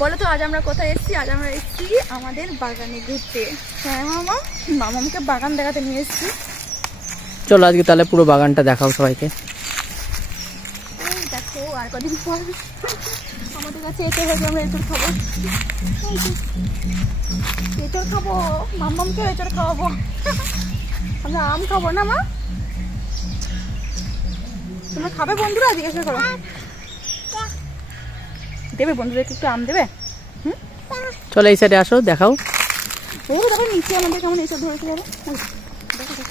বলো তো আজ আমরা কোথায় এসেছি? আজ আমরা এসেছি আমাদের বাগানে ঘুরতে। হ্যাঁ মামা, মামাকে বাগান দেখাতে নিয়ে এসেছি। চলো আজকে তাহলে পুরো বাগানটা দেখাও সবাইকে। দেখো আর কদিন পর আমাদের কাছে এঁচড় হয়েছে, আমরা এঁচড় খাবো। এঁচড় খাবো, মামাকে এঁচড় খাওয়াবো। আমরা আম খাবো না মা? তোমরা খাবে বন্ধুরা? জিজ্ঞাসা করো। দেবে বন্ধুদেরকে একটু আম দেবে? চলো এই সাইডে আসো, দেখাও। ও দেখো নিচে আমাদের কেমন এসব ধরেছে যাবে। দেখো দেখো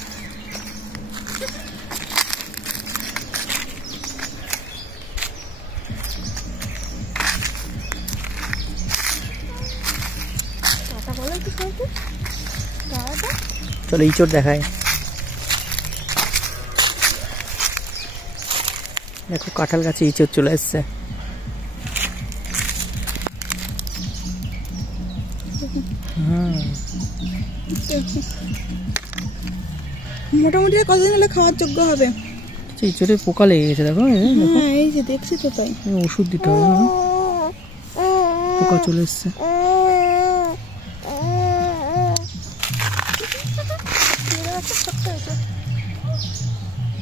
টাটা বলো একটু সবাইকে। টাটা। চলো ইঁচড় দেখায়। দেখো কাঁঠাল গাছে ইঁচড় চলে এসছে। মোটামুটি কতদিন হলে খাওয়ার যোগ্য হবে? ইঁচড়ে পোকা লেগে গেছে দেখো। হ্যাঁ এই যে দেখছি তো, তাই ওষুধ দিতে হবে না, পোকা চলে এসছে।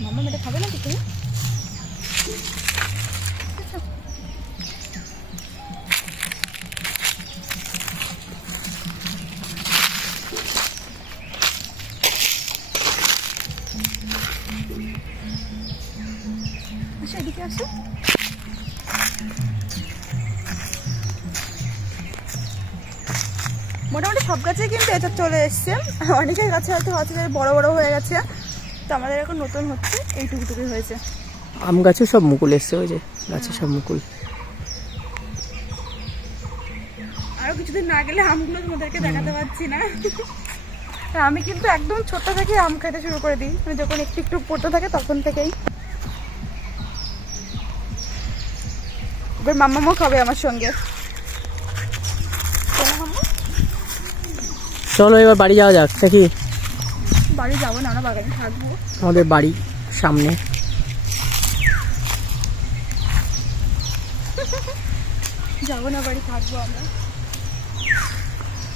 মামা এটা খাবে না কিছু? এদিকে আসো। মোটামুটি সব গাছে কিন্তু এটা চলে এসছে। অনেকের গাছে হয়তো বড় বড় হয়ে গেছে, তো আমাদের এখন নতুন হচ্ছে এইটুকুটুকুই হয়েছে। আম গাছে সব মুকুল এসছে, ওই যে গাছে সব মুকুল। আরো কিছুদিন না গেলে আমগুলো তোমাদেরকে দেখাতে পারছি না। আমি কিন্তু একদম ছোট থেকে আম খেতে শুরু করে দিই, মানে যখন একটু একটু পড়তে থাকে তখন থেকেই। এবার মাম্মাও খাবে আমার সঙ্গে। চলো এবার বাড়ি যাওয়া যাক নাকি? বাড়ি যাবো না, আমরা বাগানে থাকবো। আমাদের বাড়ি সামনে। যাবো না, বাড়ি থাকবো আমরা।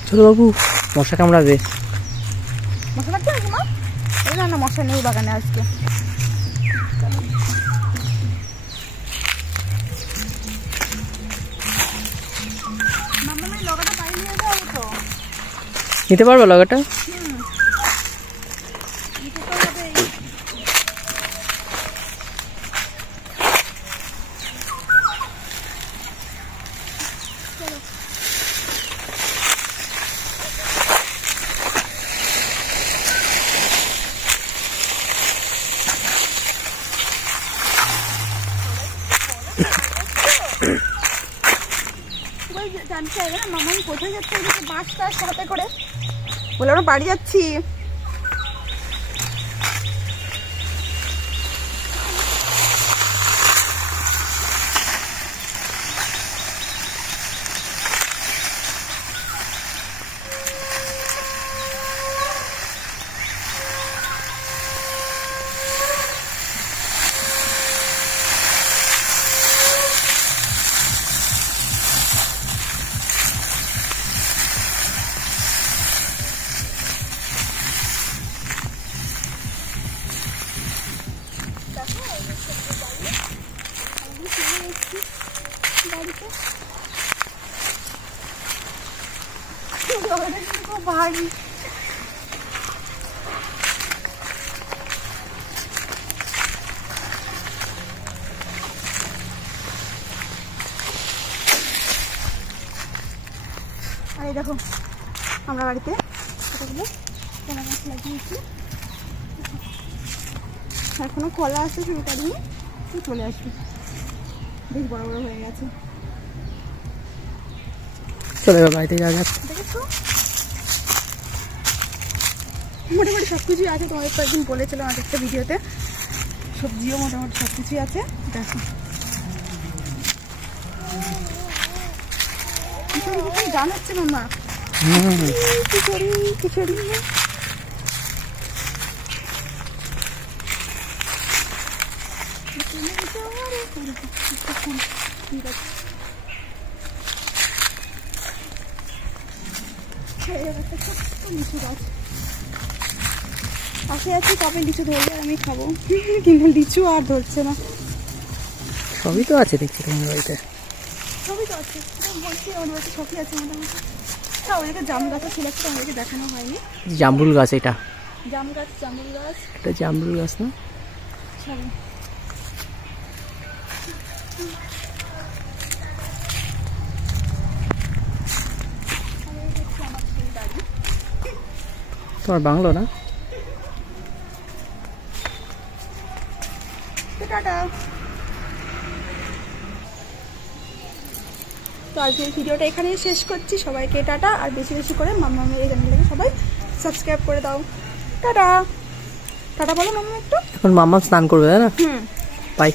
চলো বাবু, মশা কামড়াবে। মশা লাগবে নাকি মা? এই না না, মশা নেই বাগানে আজকে। নিতে পারবো লাগাটা? জানতে হবে না মামা কোথায় যাচ্ছে, বাসটা সাথে করে বলে আমরা বাড়ি যাচ্ছি। ভারী আর এই দেখো আমরা বাড়িতে লাগিয়েছি, এখনো কলা আসতে শুরু করিনি, চলে আসবে, বেশ বড় বড় হয়ে গেছে। চলে বাড়িতে যাওয়া যাক। দেখেছো মোটামুটি সব কিছুই আছে, তোমাদের তো একদিন বলেছিলাম আর একটা ভিডিওতে, সবজিও মোটামুটি সব কিছুই আছে। দেখো গান হচ্ছে মামা, খিচুড়ি খিচুড়ি। ঠিক আছে একটা ছোট্ট লিচু গাছ, পাশে আছে, কবে লিচু ধরবে আর আমি খাবো, কিন্তু লিচু আর ধরছে না। সবই তো আছে দেখছি তোমার বাড়িতে। সবই তো আছে, বলছি আমার বাড়িতে সবই আছে মোটামুটি। হ্যাঁ, ওইদিকে জাম গাছও ছিল, একটা আমাদেরকে দেখানো হয়নি। জামরুল গাছ এটা, জাম গাছ, জামুল গাছ, এটা জামরুল গাছ না? সবই। তোমার বাংলো না? টাটা। তো আজকের ভিডিওটা এখানেই শেষ করছি। সবাইকে টাটা, আর বেশি বেশি করে মাম্মামের এই চ্যানেলটাকে সবাই সাবস্ক্রাইব করে দাও। টাটা টাটা বলো মাম্মা একটু। এখন মাম্মা স্নান করবে তাই না? হুম, বাই।